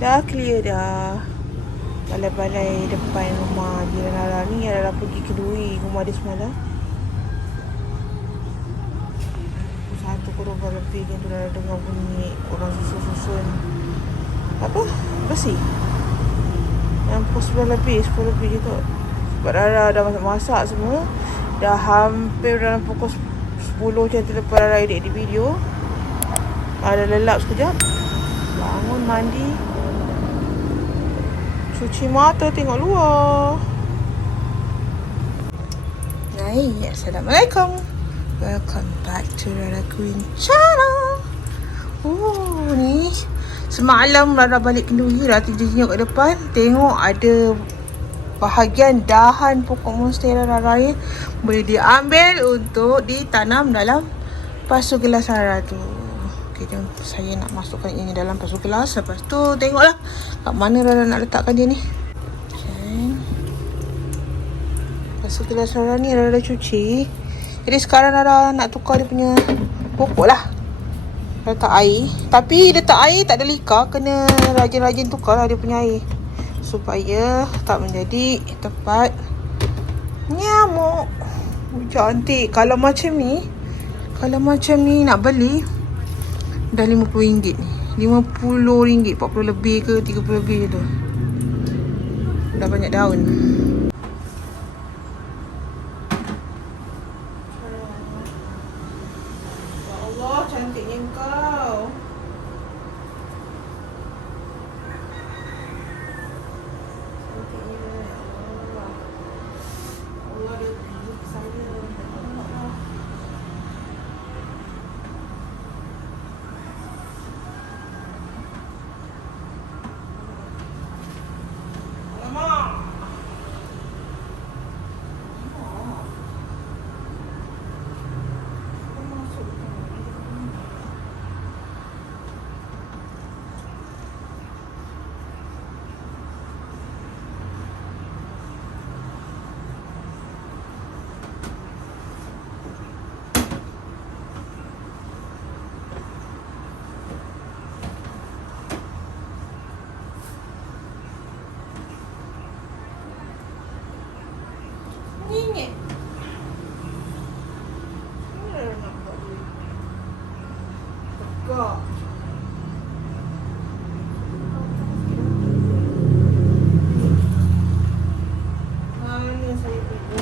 Dah clear dah. Balai-balai depan rumah jiran Rara ni, Rara pergi kenduri rumah dia semalam. 1 lebih kan tu Rara dengar bunyi orang susun-susun apa? Bersih. Yang pukul 10 lebih je tu. Sebab Rara dah masak semua. Dah hampir dalam pukul 10 macam tu lepas Rara edit di video. Ada lelap sekejap. Bangun mandi. Cuci mata tengok luar. Hai, Assalamualaikum. Welcome back to Rara Queen Channel. Ni semalam Rara balik kenduri, Rara tengok kat depan, tengok ada bahagian dahan pokok monstera Rara boleh diambil untuk ditanam dalam pasu gelas Rara tu. Okay, jom saya nak masukkan ini dalam pasu gelas. Lepas tu tengoklah kat mana Rara nak letakkan dia ni. Okay. Pasu gelas Rara ni Rara dah cuci. Jadi sekarang Rara nak tukar dia punya pokok lah. Letak air. Tapi letak air tak ada lika. Kena rajin-rajin tukar lah dia punya air. Supaya tak menjadi tempat nyamuk. Cantik. Kalau macam ni nak beli dah RM50 ni. RM50, 40 lebih ke 30 lebih tu. Dah banyak daun. Ya Allah, cantiknya kau. Ini nak buat ni. Tegak. Mana saya pergi?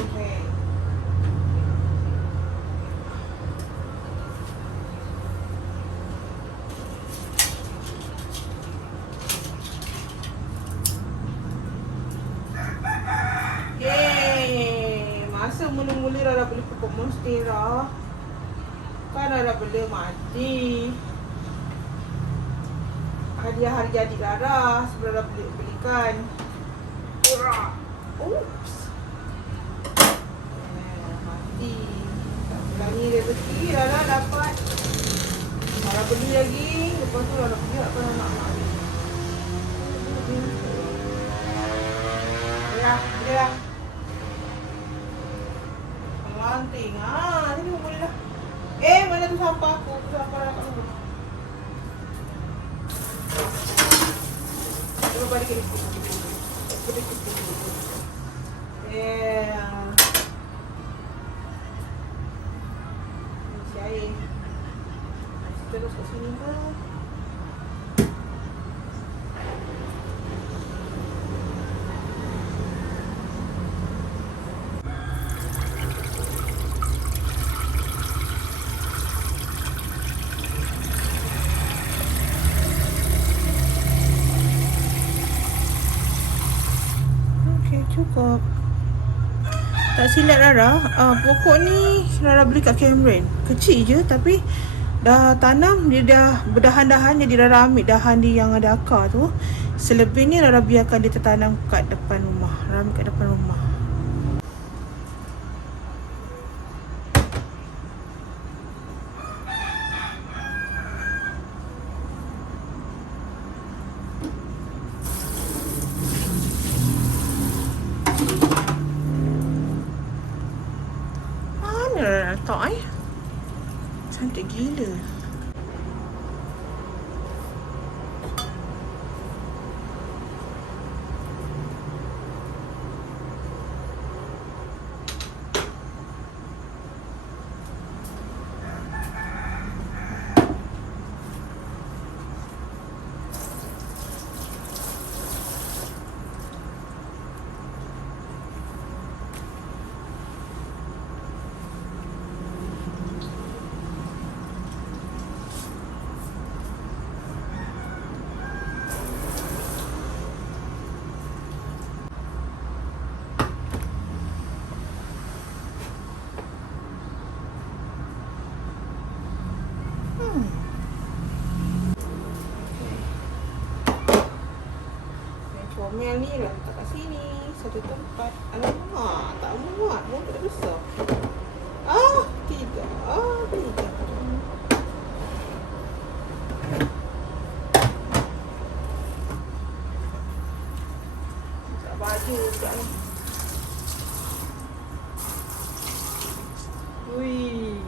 Masa mula-mula Rara beli pokok monstera, kan Rara beli mati. Hadiah hari jadi Rara sebelum Rara belikan. Oops. Mati. Tak berani rezeki Rara dapat. Rara beli lagi, lepas tu Rara beli apa nak ambil. Ya. Lanting. Ini boleh dah. Mana tu sampah aku? Sampah dah kat rumah. Cuba balik ke isi air. Terus kat sini ke? Cukup. Tak silap Rara, pokok ni Rara beli kat Cameron. Kecil je tapi dah tanam, dia dah berdahan-dahan. Jadi Rara ambil dahan dia yang ada akar tu. Selebihnya Rara biarkan dia tertanam kat depan rumah. Rara ambil kat depan rumah. Tak cantik gila. Comel ni lah letak kat sini. Satu tempat. Alamak, tak muat. Muat tak besar. Tidak. Tidak. Tak baju sekejap ni. Wih.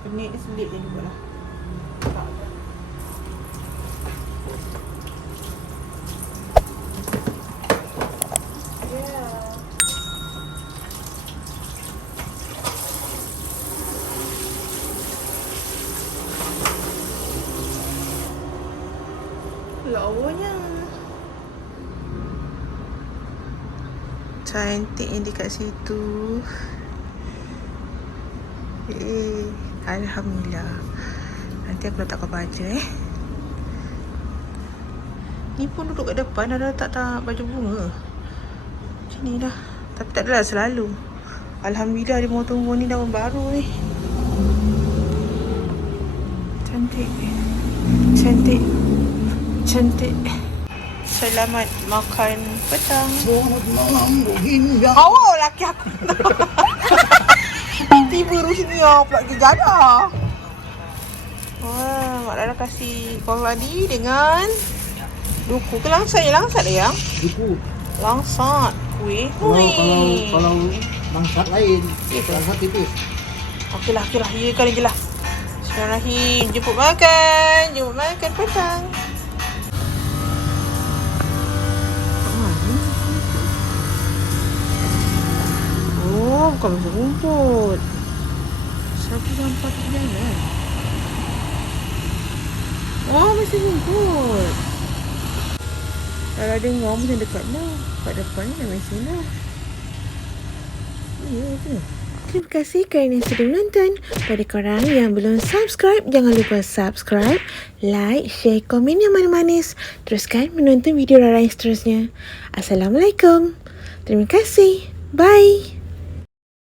Penik dia selit je juga lah. Lawanya cantiknya dekat situ. Alhamdulillah. Nanti aku letakkan baju Ni pun duduk kat depan dah letak baju bunga. Macam ni dah. Tapi tak adalah selalu. Alhamdulillah dia mau tunggu ni daun baru ni. Cantik. Cantik. Cantik. Selamat makan petang. Selamat malam Rohingya. Awak laki aku. Tiba Rusnia pula ke jadah. Mak Lara kasih kau tadi dengan duku ke langsat je? Langsat dah yang? Duku. Langsat. Kuih. Kalau langsat lain. Langsat tipis. Okeylah. Ya kali je lah. Bismillahirrahmanirrahim. Jemput makan petang. Oh, bukan masuk rumput. Satu sampai ke jalan. Oh, masih rumput. Kalau dengar macam dekat lah. Kat depan ni dah masih lah. Ya tu. Terima kasih kerana sudah menonton. Pada korang yang belum subscribe, jangan lupa subscribe, like, share, komen yang manis-manis. Teruskan menonton video Rara yang seterusnya. Assalamualaikum. Terima kasih. Bye.